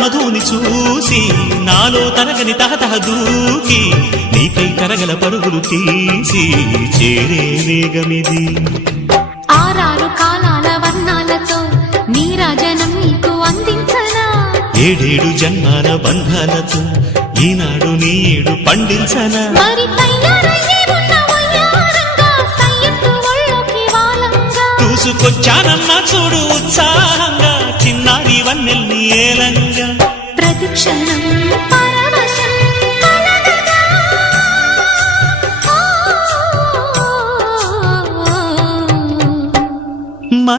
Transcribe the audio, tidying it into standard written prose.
మధుని చూసి నాలో తరగని తహతహ దూకి నీకై తరగల పరుగులు తీసి చేరే వేగమిది. ఆరారు కాలాల వర్ణాలతో నీరాజనం నీకు అందించనా, ఏడేడు జన్మాల బంధాలతో ఈనాడు నీడు పండించనా. మరి తయారయ్యే ఉన్న వయ్యారంగా సయ్యత్తు ఒళ్ళోకి వాలంగా చూసుకొచ్చానమ్మా చూడు ఉత్సాహంగా చిన్నారి వన్నెల్ని ఏలంగా. ప్రతిక్షణం